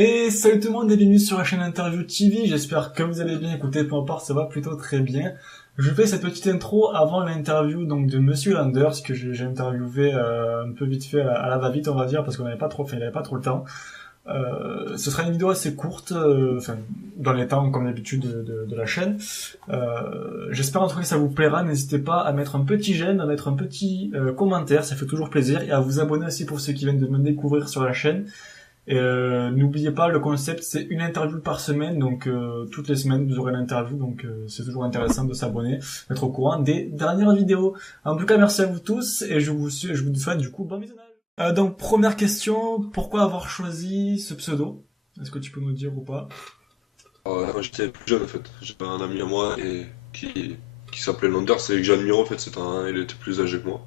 Et salut tout le monde et bienvenue sur la chaîne Interview TV, j'espère que vous allez bien, écoutez, peu importe, ça va plutôt très bien. Je fais cette petite intro avant l'interview donc de Monsieur Landers, que j'ai interviewé un peu vite fait à la va-vite on va dire, parce qu'on n'avait pas trop fait, il n'avait pas trop le temps. Ce sera une vidéo assez courte, dans les temps comme d'habitude de la chaîne. J'espère en tout cas que ça vous plaira, n'hésitez pas à mettre un petit j'aime, à mettre un petit commentaire, ça fait toujours plaisir, et à vous abonner aussi pour ceux qui viennent de me découvrir sur la chaîne. Et n'oubliez pas, le concept c'est une interview par semaine, donc toutes les semaines vous aurez l'interview, donc c'est toujours intéressant de s'abonner, d'être au courant des dernières vidéos. En tout cas, merci à vous tous et je vous souhaite du coup bon visionnage. Donc première question, pourquoi avoir choisi ce pseudo? Est-ce que tu peux nous dire ou pas? Quand j'étais plus jeune en fait, j'avais un ami à moi qui s'appelait Landers et que j'admire en fait, il était plus âgé que moi.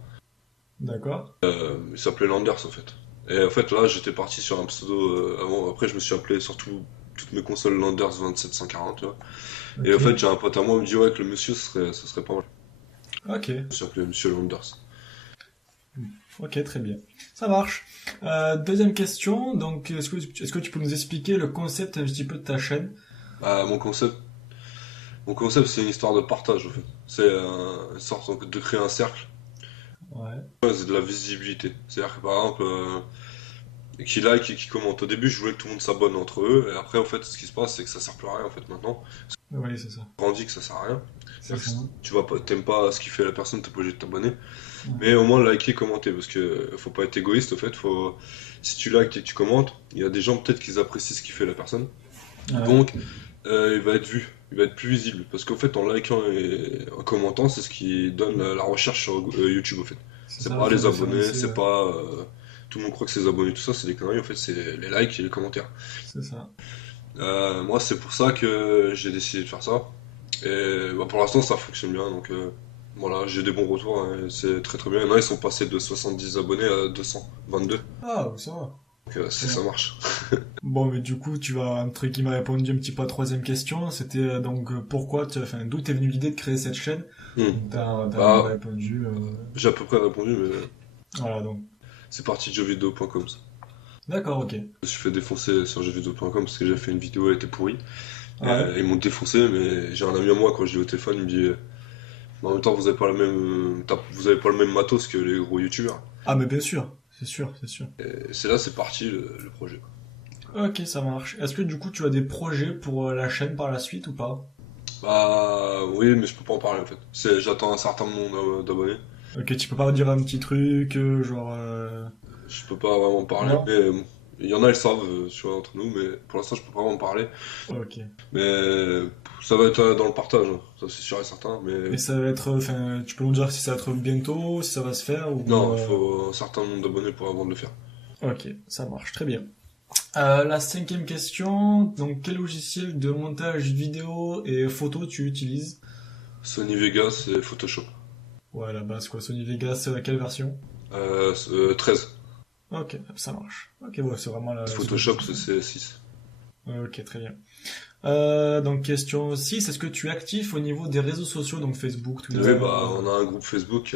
D'accord. Il s'appelait Landers en fait. Et en fait là j'étais parti sur un pseudo avant, après je me suis appelé surtout toutes mes consoles Landers 2740 tu vois. Et en Ok. fait j'ai un pote à moi qui me dit ouais que le monsieur ce serait pas mal. Ok. Je me suis appelé Monsieur Landers. Ok, très bien. Ça marche. Deuxième question, donc est-ce que tu peux nous expliquer le concept un petit peu de ta chaîne? Bah, mon concept c'est une histoire de partage en fait. C'est une sorte de créer un cercle. Ouais. Ouais, c'est de la visibilité. C'est-à-dire que par exemple qui like et qui commente. Au début, je voulais que tout le monde s'abonne entre eux, et après, en fait, ce qui se passe, c'est que ça sert plus à rien, en fait, maintenant. Oui, c'est ça. On dit que ça sert à rien. C'est C'est-à-dire ça. que si tu vas pas, t'aimes pas ce qui fait la personne, t'es pas obligé de t'abonner. Ouais. Mais au moins, liker, commenter, parce que faut pas être égoïste, en fait, si tu likes et que tu commentes, il y a des gens peut-être qui apprécient ce qui fait la personne. Ouais. Donc, il va être vu, il va être plus visible. Parce qu'en fait, en likant et en commentant, c'est ce qui donne la recherche sur YouTube, en fait. C'est C'est ça, pas faut les abonnés, référencer, c'est ouais. pas. Tout le monde croit que c'est les abonnés, tout ça, c'est des conneries, en fait, c'est les likes et les commentaires. C'est ça. Moi, c'est pour ça que j'ai décidé de faire ça. Et bah, pour l'instant, ça fonctionne bien, donc voilà, j'ai des bons retours, hein, et c'est très très bien. Il y en a, ils sont passés de 70 abonnés à 222, Ah, ça va. donc Très ça bien. marche. Bon, mais du coup, tu vas, entre guillemets, répondu un petit peu à la troisième question. C'était donc pourquoi, d'où t'es venue l'idée de créer cette chaîne? Hmm. Donc, t'as un peu Bah, répondu. j'ai à peu près répondu, mais Voilà, donc. c'est parti de jeuxvideo.com. Ça. D'accord, ok. Je me suis fait défoncer sur jeuxvideo.com parce que j'ai fait une vidéo, elle était pourrie. Ouais. Ils m'ont défoncé, mais j'ai un ami à moi, quand je l'ai au téléphone, il me dit mais en même temps, vous avez pas le même matos que les gros youtubeurs. Ah, mais bien sûr. C'est sûr, c'est sûr. Et c'est là, c'est parti le projet. Ok, ça marche. Est-ce que du coup, tu as des projets pour la chaîne par la suite ou pas? Bah oui, mais je peux pas en parler en fait. J'attends un certain nombre d'abonnés. Ok, tu peux pas dire un petit truc, genre. Je peux pas vraiment en parler, Non? mais il y en a, ils savent, tu vois, entre nous, mais pour l'instant, je peux pas vraiment en parler. Ok. Mais ça va être dans le partage, hein, ça c'est sûr et certain. Mais Et ça va être, tu peux nous dire si ça va être bientôt, si ça va se faire ou. non, il faut un certain nombre d'abonnés pour avant de le faire. Ok, ça marche très bien. La cinquième question, donc quel logiciel de montage vidéo et photo tu utilises? Sony Vegas et Photoshop. Ouais, à la base quoi, Sony Vegas, quelle version? 13. Ok, ça marche. Ok, ouais, c'est vraiment la suite Photoshop, logique. c'est 6. Ok, très bien. Donc question 6, est-ce que tu es actif au niveau des réseaux sociaux, donc Facebook, Oui, Twitter, bah on a un groupe Facebook,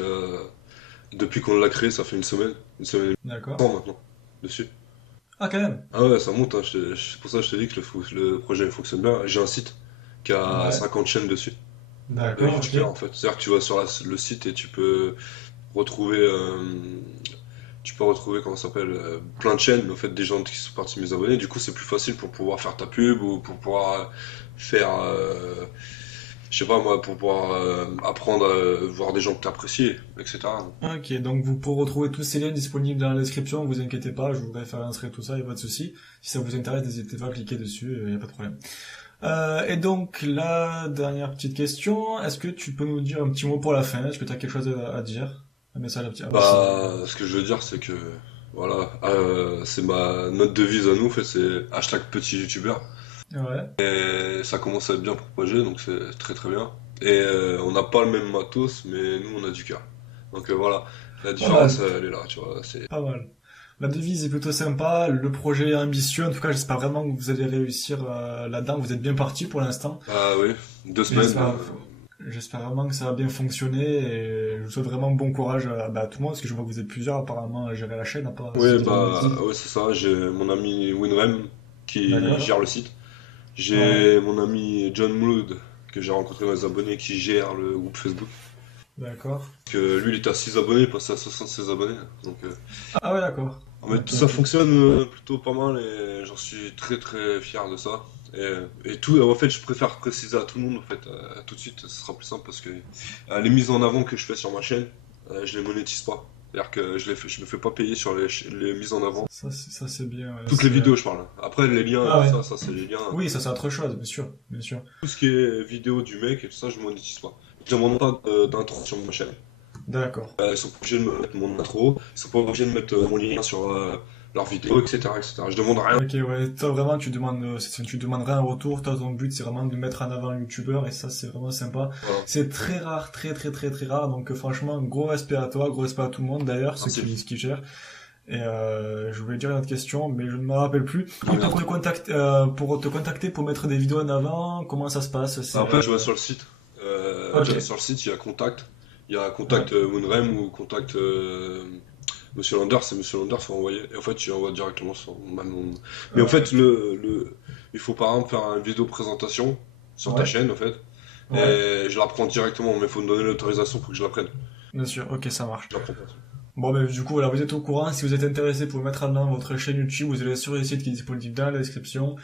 depuis qu'on l'a créé, ça fait une semaine et d'accord. demie maintenant, dessus. Ah, quand même. Ah ouais, ça monte, hein, c'est pour ça que je te dis que le projet fonctionne bien. J'ai un site qui a Ouais, 50 chaînes dessus, de d'accord, ok. youtubeurs en fait. C'est-à-dire que tu vas sur le site et retrouver, tu peux retrouver, comment ça s'appelle, plein de chaînes, mais en fait des gens qui sont partis de mes abonnés. Du coup, c'est plus facile pour pouvoir faire ta pub ou pour pouvoir faire, je sais pas moi, pour pouvoir apprendre à voir des gens que t'apprécies, etc. Ok, donc vous pourrez retrouver tous ces liens disponibles dans la description, vous inquiétez pas, je vous référencerai tout ça, il n'y a pas de souci. Si ça vous intéresse, n'hésitez pas à cliquer dessus, il n'y a pas de problème. Et donc, la dernière petite question, est-ce que tu peux nous dire un petit mot pour la fin? Est-ce que tu as quelque chose à dire? Un message à passer? Bah, ce que je veux dire, c'est que, voilà, c'est ma notre devise à nous, en fait, c'est hashtag petit youtubeur. Ouais. Et ça commence à être bien propagé, donc c'est très très bien. Et on n'a pas le même matos, mais nous, on a du cœur. Donc voilà, la Pas différence, mal, elle est là, tu vois. pas mal. La devise est plutôt sympa, le projet est ambitieux, en tout cas j'espère vraiment que vous allez réussir là-dedans, vous êtes bien parti pour l'instant. Ah oui, deux Et semaines. j'espère vraiment que ça va bien fonctionner et je vous souhaite vraiment bon courage à tout le monde, parce que je vois que vous êtes plusieurs apparemment à gérer la chaîne, à part si Oui, je dis pas de bah, bêtises. ouais, c'est ça. J'ai mon ami Winrem. qui D'accord. gère le site. Ouais. J'ai mon ami John Mood, que j'ai rencontré dans les abonnés, qui gère le groupe Facebook. D'accord. Que lui, il était à 6 abonnés, il passé à 76 abonnés. Donc, Ah ouais, d'accord. mais Ok, tout ça ok. fonctionne plutôt pas mal et j'en suis très très fier de ça. Et tout, en fait, je préfère préciser à tout le monde, en fait, tout de suite, ce sera plus simple parce que les mises en avant que je fais sur ma chaîne, je les monétise pas. C'est-à-dire que je me fais pas payer sur les mises en avant. Ça c'est bien. Ouais, Toutes les vidéos, je parle. Après, les liens et Ah tout ouais. ça, ça c'est les liens. Oui, ça c'est autre chose, bien sûr, bien sûr. Tout ce qui est vidéo du mec et tout ça, je monétise pas. Je demande pas d'intro sur ma chaîne. D'accord. Ils sont pas obligés de me mettre mon intro, ils sont pas obligés de mettre mon lien sur leur vidéo, etc., etc. Je demande rien. Ok, ouais, toi vraiment tu demandes, tu demanderais un retour, toi ton but c'est vraiment de mettre en avant un youtubeur et ça c'est vraiment sympa. Voilà. C'est très rare, très très très très rare, donc franchement gros respect à toi, gros respect à tout le monde d'ailleurs, Merci. ceux qui gèrent. Et je voulais dire une autre question, mais je ne me rappelle plus. Ah, Pour te contacter, pour mettre des vidéos en avant, comment ça se passe? En fait, je vais sur le site. Ok, J'allais sur le site, il y a contact. Il y a ouais, contact Moonrem ou contact Monsieur Landers, c'est Monsieur Landers, faut envoyer. Et en fait, tu envoies directement sur mon. Mais en fait, ok, il faut par exemple faire une vidéo présentation sur ta ouais, chaîne, en fait. ouais, Et je la prends directement, mais il faut me donner l'autorisation pour que je la prenne. bien sûr, ok, ça marche. Je la prends pas. Bon, ben, du coup, voilà, vous êtes au courant. Si vous êtes intéressé pour mettre en avant votre chaîne YouTube, vous allez sur le site qui est disponible dans la description.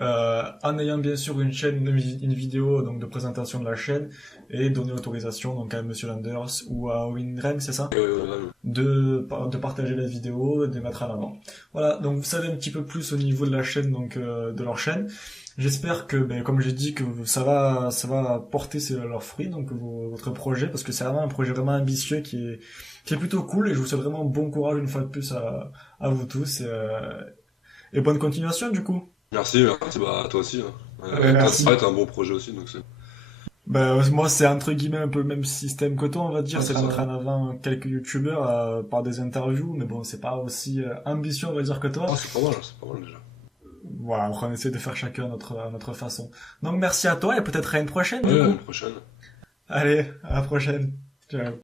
En ayant bien sûr une chaîne, une vidéo donc de présentation de la chaîne et donner l'autorisation donc à Monsieur Landers ou à Winren, c'est ça, de partager la vidéo, de mettre en avant. Voilà, donc vous savez un petit peu plus au niveau de la chaîne donc de leur chaîne. J'espère que, ben, comme j'ai dit, que ça va porter leurs fruits donc votre projet parce que c'est vraiment un projet vraiment ambitieux qui est plutôt cool et je vous souhaite vraiment bon courage une fois de plus à vous tous et bonne continuation du coup. Merci, merci bah, à toi aussi. Hein. Merci. Ça va un bon projet aussi, donc c'est Ben, moi, c'est entre guillemets un peu le même système que toi, on va dire, ouais, c'est c'est de ça. mettre en avant quelques youtubeurs par des interviews, mais bon, c'est pas aussi ambitieux, on va dire, que toi. Ah, c'est pas mal déjà. Voilà, on essaie de faire chacun à notre façon. Donc merci à toi et peut-être à une prochaine du Ouais, à coup. une prochaine. Allez, à la prochaine. Ciao.